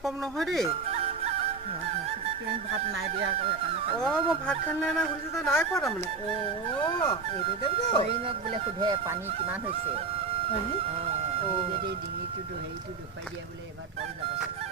কম নহয় দেই। তুমি ভাত নাই দিয়া আকৌ সেইকাৰণে অঁ মই ভাত খালি নাই সুধিছোঁ তই নাই খোৱা তাৰমানে। অঁ এইটো হৰিণক বোলে সোধে পানী কিমান হৈছে। হয়নি? অঁ যদি ডিঙিটো হেৰিটো দেখুৱাই দিয়া বোলে এবাৰ তল যাব চাগে।